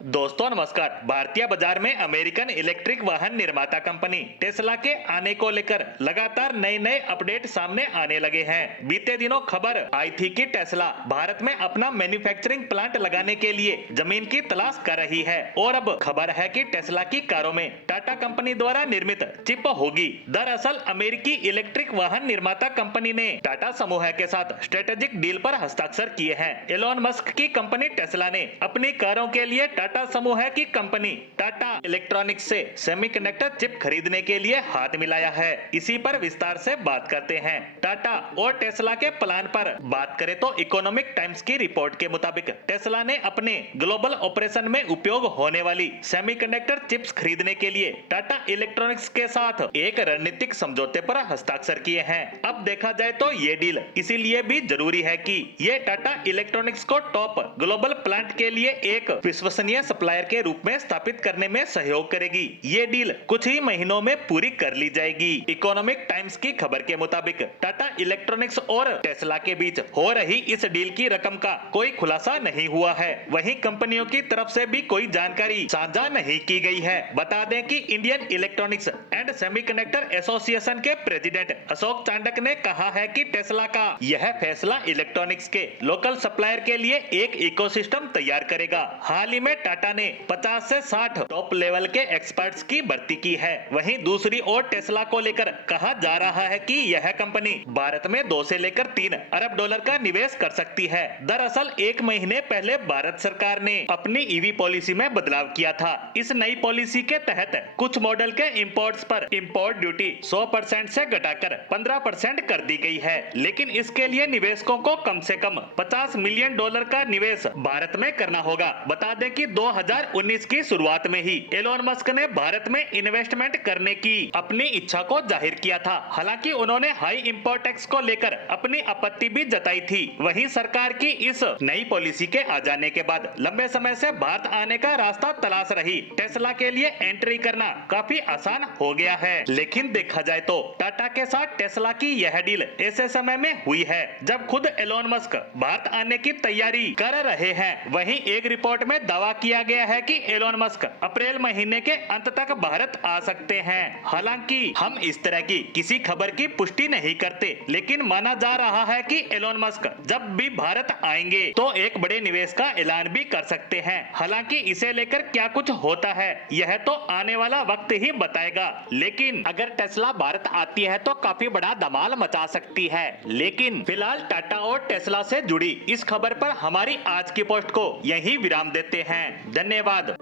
दोस्तों नमस्कार। भारतीय बाजार में अमेरिकन इलेक्ट्रिक वाहन निर्माता कंपनी टेस्ला के आने को लेकर लगातार नए नए अपडेट सामने आने लगे हैं। बीते दिनों खबर आई थी कि टेस्ला भारत में अपना मैन्युफैक्चरिंग प्लांट लगाने के लिए जमीन की तलाश कर रही है और अब खबर है कि टेस्ला की कारों में टाटा कंपनी द्वारा निर्मित चिप होगी। दरअसल अमेरिकी इलेक्ट्रिक वाहन निर्माता कंपनी ने टाटा समूह के साथ स्ट्रेटेजिक डील पर हस्ताक्षर किए हैं। एलोन मस्क की कंपनी टेस्ला ने अपनी कारों के लिए टाटा समूह की कंपनी टाटा इलेक्ट्रॉनिक्स से सेमीकंडक्टर चिप खरीदने के लिए हाथ मिलाया है। इसी पर विस्तार से बात करते हैं। टाटा और टेस्ला के प्लान पर बात करें तो इकोनॉमिक टाइम्स की रिपोर्ट के मुताबिक टेस्ला ने अपने ग्लोबल ऑपरेशन में उपयोग होने वाली सेमीकंडक्टर चिप्स खरीदने के लिए टाटा इलेक्ट्रॉनिक्स के साथ एक रणनीतिक समझौते पर हस्ताक्षर किए हैं। अब देखा जाए तो ये डील इसीलिए भी जरूरी है कि ये टाटा इलेक्ट्रॉनिक्स को टॉप ग्लोबल प्लांट के लिए एक विश्वसनीय सप्लायर के रूप में स्थापित करने में सहयोग करेगी। ये डील कुछ ही महीनों में पूरी कर ली जाएगी। इकोनॉमिक टाइम्स की खबर के मुताबिक टाटा इलेक्ट्रॉनिक्स और टेस्ला के बीच हो रही इस डील की रकम का कोई खुलासा नहीं हुआ है। वहीं कंपनियों की तरफ से भी कोई जानकारी साझा नहीं की गई है। बता दें कि Indian electronics and semiconductor association के प्रेसिडेंट अशोक चांडक ने कहा है कि टेस्ला का यह फैसला इलेक्ट्रॉनिक्स के लोकल सप्लायर के लिए एक इकोसिस्टम तैयार करेगा। हाल ही में टाटा ने 50 से 60 टॉप लेवल के एक्सपर्ट्स की भर्ती की है। वहीं दूसरी ओर टेस्ला को लेकर कहा जा रहा है कि यह कंपनी भारत में 2 से लेकर 3 अरब डॉलर का निवेश कर सकती है। दरअसल एक महीने पहले भारत सरकार ने अपनी ईवी पॉलिसी में बदलाव किया था। इस नई पॉलिसी के तहत कुछ मॉडल के इंपोर्ट्स पर इंपोर्ट ड्यूटी 100% से घटाकर 15% कर दी गई है। लेकिन इसके लिए निवेशकों को कम से कम $50 मिलियन का निवेश भारत में करना होगा। बता दें कि 2019 की शुरुआत में ही एलोन मस्क ने भारत में इन्वेस्टमेंट करने की अपनी इच्छा को जाहिर किया था। हालांकि उन्होंने हाई इंपोर्ट टैक्स को लेकर अपनी आपत्ति भी जताई थी। वहीं सरकार की इस नई पॉलिसी के आ जाने के बाद लंबे समय से भारत आने का रास्ता तलाश रही टेस्ला के लिए एंट्री करना काफी आसान हो गया है। लेकिन देखा जाए तो टाटा के साथ टेस्ला की यह डील ऐसे समय में हुई है जब खुद एलोन मस्क भारत आने की तैयारी कर रहे हैं। वहीं एक रिपोर्ट में दावा किया गया है कि एलोन मस्क अप्रैल महीने के अंत तक भारत आ सकते हैं। हालांकि हम इस तरह की किसी खबर की पुष्टि नहीं करते, लेकिन माना जा रहा है कि एलोन मस्क जब भी भारत आएंगे तो एक बड़े निवेश का ऐलान भी कर सकते हैं। हालांकि इसे लेकर क्या कुछ होता है यह तो आने वाला वक्त ही बताएगा। लेकिन अगर टेस्ला भारत आती है तो काफी बड़ा धमाल मचा सकती है। लेकिन फिलहाल टाटा और टेस्ला से जुड़ी इस खबर पर हमारी आज की पोस्ट को यही विराम देते हैं। धन्यवाद।